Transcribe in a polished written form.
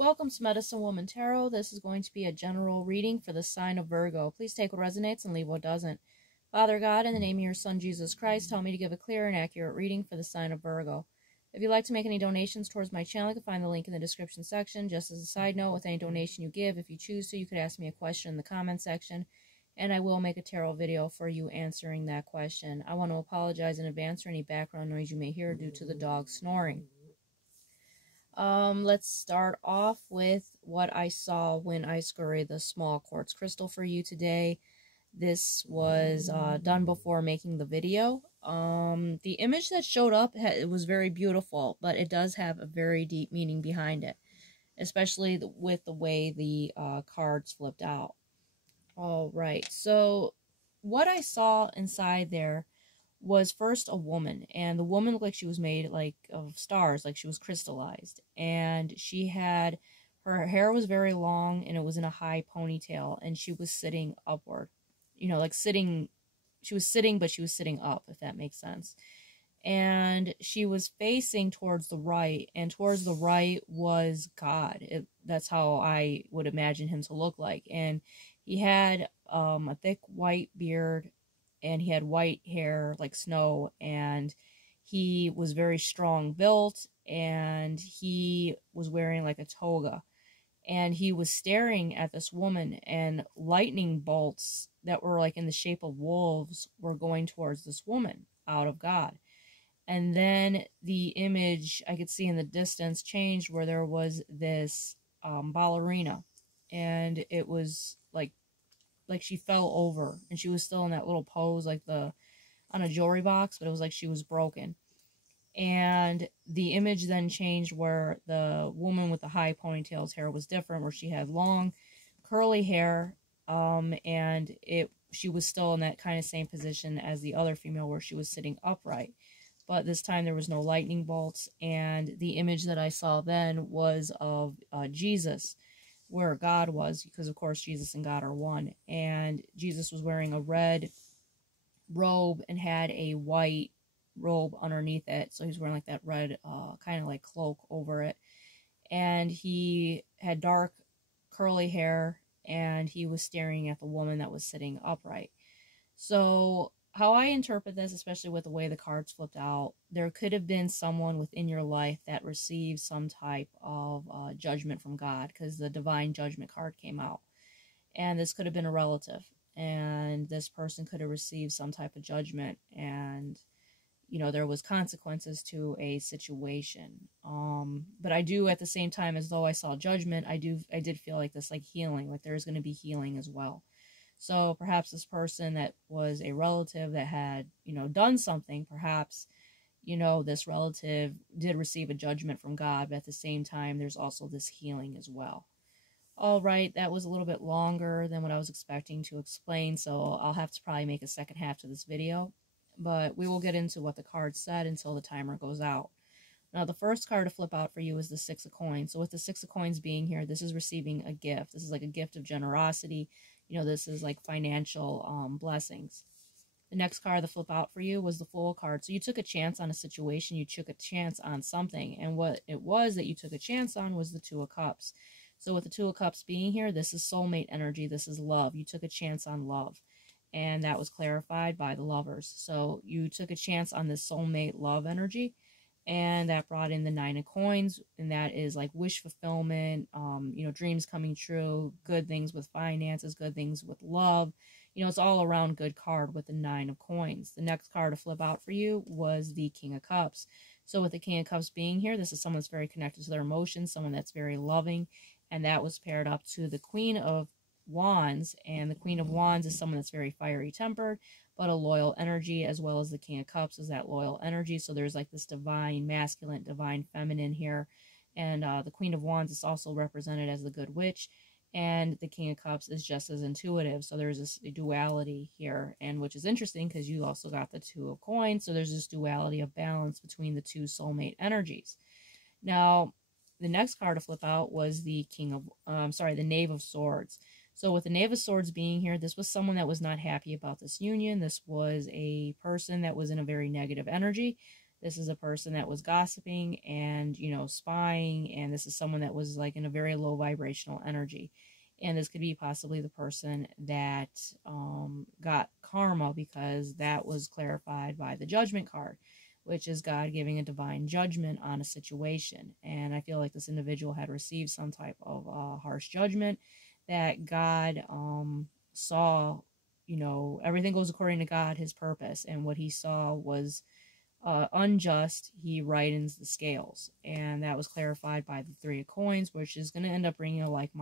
Welcome to Medicine Woman Tarot. This is going to be a general reading for the sign of Virgo. Please take what resonates and leave what doesn't. Father God, in the name of your Son, Jesus Christ, help me to give a clear and accurate reading for the sign of Virgo. If you'd like to make any donations towards my channel, you can find the link in the description section. Just as a side note, with any donation you give, if you choose to, you could ask me a question in the comment section, and I will make a tarot video for you answering that question. I want to apologize in advance for any background noise you may hear due to the dog snoring. Let's start off with what I saw when I scurried the small quartz crystal for you today. This was done before making the video. The image that showed up, it was very beautiful, but it does have a very deep meaning behind it, especially with the way the cards flipped out. All right, so what I saw inside there was first a woman, and the woman looked like she was made like of stars, like she was crystallized, and she had, her hair was very long and it was in a high ponytail, and she was sitting upward, you know, like sitting, she was sitting, but she was sitting up, if that makes sense. And she was facing towards the right, and towards the right was God. That's how I would imagine him to look like. And he had a thick white beard, and he had white hair like snow, and he was very strong built, and he was wearing like a toga, and he was staring at this woman, and lightning bolts that were like in the shape of wolves were going towards this woman out of God. And then the image I could see in the distance changed, where there was this ballerina, and it was like she fell over, and she was still in that little pose like on a jewelry box, but it was like she was broken. And the image then changed, where the woman with the high ponytail's hair was different, where she had long curly hair, and she was still in that kind of same position as the other female, where she was sitting upright. But this time there was no lightning bolts, and the image that I saw then was of Jesus, where God was, because of course Jesus and God are one, and Jesus was wearing a red robe and had a white robe underneath it, so he was wearing like that red kind of like cloak over it, and he had dark curly hair, and he was staring at the woman that was sitting upright. So how I interpret this, especially with the way the cards flipped out, there could have been someone within your life that received some type of judgment from God, because the divine judgment card came out. And this could have been a relative, and this person could have received some type of judgment, and you know, there was consequences to a situation. But I do, at the same time, as though I saw judgment, I did feel like this, like healing, like there's going to be healing as well. So perhaps this person that was a relative that had, you know, done something, perhaps, you know, this relative did receive a judgment from God, but at the same time, there's also this healing as well. All right, that was a little bit longer than what I was expecting to explain, so I'll have to probably make a second half to this video, but we will get into what the card said until the timer goes out. Now, the first card to flip out for you is the Six of Coins. So with the Six of Coins being here, this is receiving a gift. This is like a gift of generosity. You know, this is like financial blessings. The next card to flip out for you was the Fool card. So you took a chance on a situation. You took a chance on something. And what it was that you took a chance on was the Two of Cups. So with the Two of Cups being here, this is soulmate energy. This is love. You took a chance on love. And that was clarified by the Lovers. So you took a chance on this soulmate love energy. And that brought in the Nine of Coins, and that is like wish fulfillment, you know, dreams coming true, good things with finances, good things with love. You know, it's all around good card with the Nine of Coins. The next card to flip out for you was the King of Cups. So with the King of Cups being here, this is someone that's very connected to their emotions, someone that's very loving, and that was paired up to the Queen of Wands, and the Queen of Wands is someone that's very fiery tempered, but a loyal energy, as well as the King of Cups is that loyal energy. So there's like this divine masculine, divine feminine here, and the Queen of Wands is also represented as the good witch, and the King of Cups is just as intuitive. So there's this duality here, and which is interesting because you also got the Two of Coins, so there's this duality of balance between the two soulmate energies. Now, the next card to flip out was the the Knave of Swords. So with the Knave of Swords being here, this was someone that was not happy about this union. This was a person that was in a very negative energy. This is a person that was gossiping and, you know, spying, and this is someone that was like in a very low vibrational energy. And this could be possibly the person that got karma, because that was clarified by the Judgment card, which is God giving a divine judgment on a situation. And I feel like this individual had received some type of harsh judgment that God saw, you know, everything goes according to God, his purpose, and what he saw was unjust. He rightens the scales, and that was clarified by the Three of Coins, which is going to end up bringing a like-minded